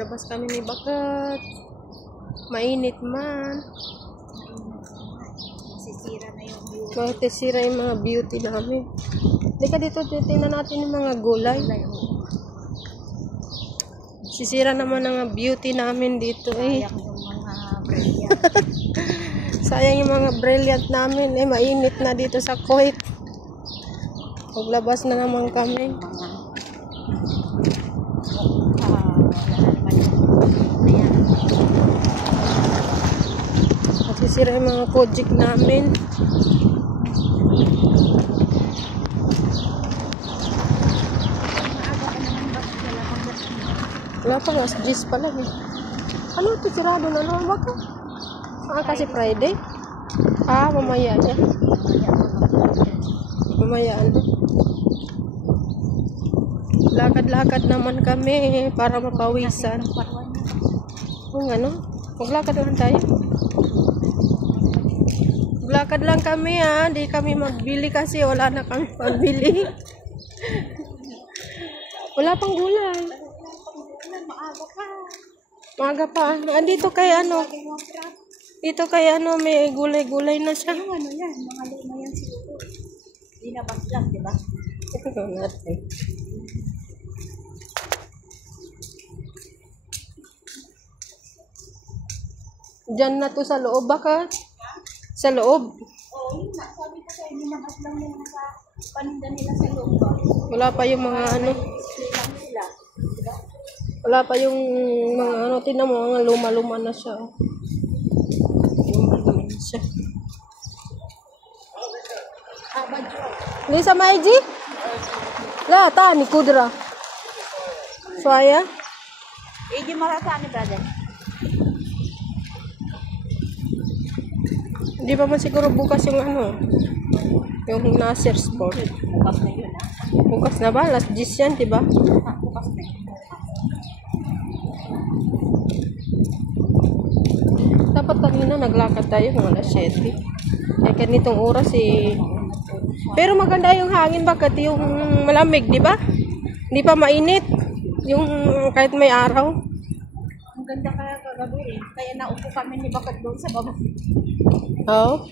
Labas kami ni Bakat. Mainit man. Sisira na yung beauty. Matisira yung mga beauty namin. Hindi ka dito, tingnan natin yung mga gulay. Sisira naman ang beauty namin dito eh. Sayang yung mga brilliant. Sayang yung mga brilliant namin eh. Mainit na dito sa Kuwait. Paglabas na naman kami. Sisira yung mga project namin. Wala pa nga, 10 pa lang eh. Ano ito, sirado na naman ba ka? Kasi Friday? Mamaya niya. Mamaya ano. Lakad-lakad naman kami para mapawisan. Kung ano, maglakad lang tayo. Maglakad lang kami di kami magbili kasi wala na kami magbili. Wala pang gulay. Maaga pa. Andito kay ano. Dito kay ano may gulay-gulay na siya. Yung ano yan, mga luma yan siguro. Dinabas lang, di ba? Ito natin. Diyan na to sa loob baka? Sa loob. Oo, yun na. Sabi ko sa'yo, dinabas lang yung nasa paninda nila sa loob. Wala pa yung mga ano. Sila. Diba? Wala pa yung mga ano. Tinan mo, mga luma-luma na siya. Luma-luma na siya. Hindi sa Maiji? Lata ni Kudra. Suaya? Di marasa ni brother. Hindi pa man siguro bukas yung ano. Yung Nasir Sport. Bukas na yun Bukas na ba? Last 10 yan, diba? Bukas na yun. Dapat kanina naglakad tayo kung alas 7. Kaya ganitong oras Pero maganda yung hangin bakit yung malamig, di ba? Hindi pa mainit. Yung kahit may araw. Ang ganda kaya kagabi Kaya naupo kami ni Bakat doon sa baba. Oo.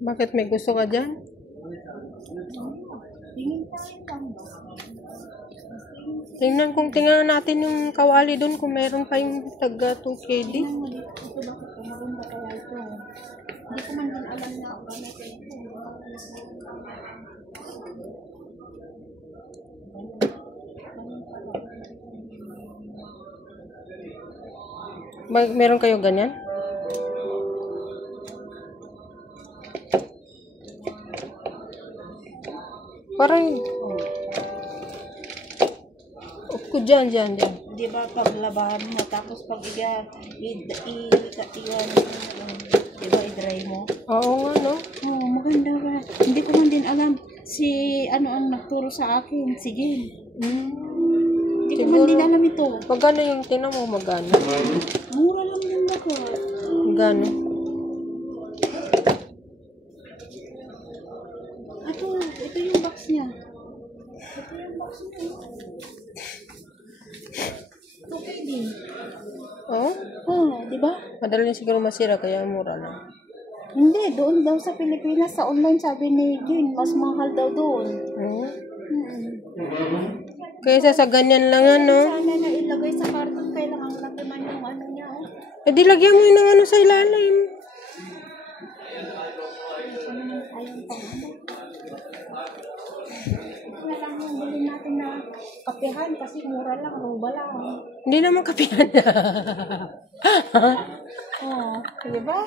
Bakit may gusto ka dyan? Tingnan kung tingnan natin yung kawali doon kung meron pa yung taga 2KD. Ito bakit maganda kaya ito. Hindi ko man din alam na organic ito. Meron kayo ganyan? Parang ko dyan. Di ba paglabahan mo tapos pag di ba i-dry mo? Oo nga, no? Oo, maganda ba? Hindi ko man din alam si ano ang nagturo sa akin, si Jane. Hindi ko man din alam ito. Magkano yung tinan mo? Magkano? Mura lang yung ako. Magkano? Ito yung box niya. Okay din. Oo? Di ba? Madali siguro masira kaya mura lang. Hindi, doon daw sa Pilipinas, sa online sabi ni Jane, mas mahal daw doon. Kaysa sa ganyan lang ano. Sana na ilagay sa karton, kailangan laki man yung ano niya. Eh di lagyan mo yun ng ano sa ilalim. Ayun pang ano. Ito lang yung bilhin natin na kapehan kasi mura lang, ruba lang. Hindi naman kapihan. Di ba?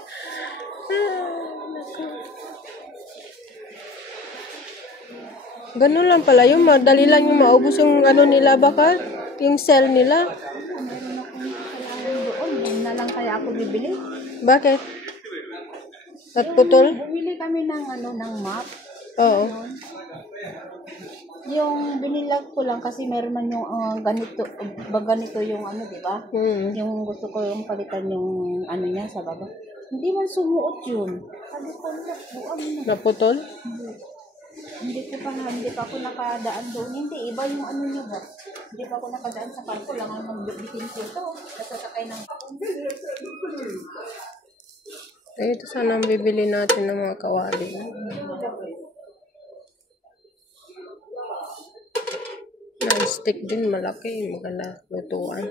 Ganun lang pala yung madali lang yung maubos yung ano nila baka yung sell nila. Meron akong kailangan doon, doon na lang kaya ako bibili. Bakit? At putol? Bumili kami ng ng map. Oo. Yung binilag ko lang kasi meron man yung ganito yung di ba? Yung gusto ko yung palitan yung niya sa baba. Hindi man sumuot yun. Sabi ko, buwan na. Naputol? Hindi pa ako nakadaan doon. Hindi, iba yung niya ba? Hindi pa ako nakadaan sa parko lang ang magbibitin ko ito. Kasasakay ng Ito sana ang bibili natin ng mga kawali. Non-stick din, malaki. Maganda lutuan.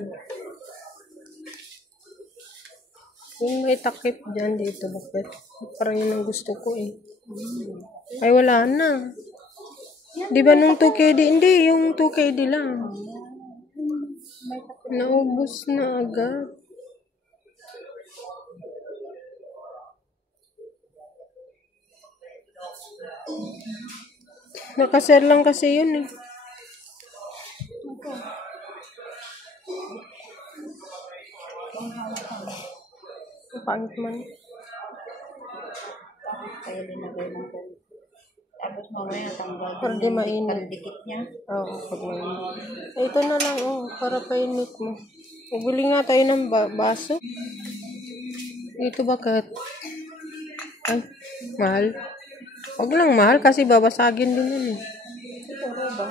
Yung may takip dyan dito, bakit? Parang yun ang gusto ko eh. Ay, wala na. Di ba nung 2KD? Hindi, yung 2KD lang. Naubos na agad. Nakasell lang kasi yun eh. Pangit man. kaya linagay ng ko. Tapos mamaya tanggal Para di mainit. Pagdikit niya. Oo, pag mainit. Ay, ito na lang, para painit mo. Bili nga tayo ng baso. Dito bakit? Ay, mahal. Huwag lang mahal kasi babasagin din yun eh. Ito, ba?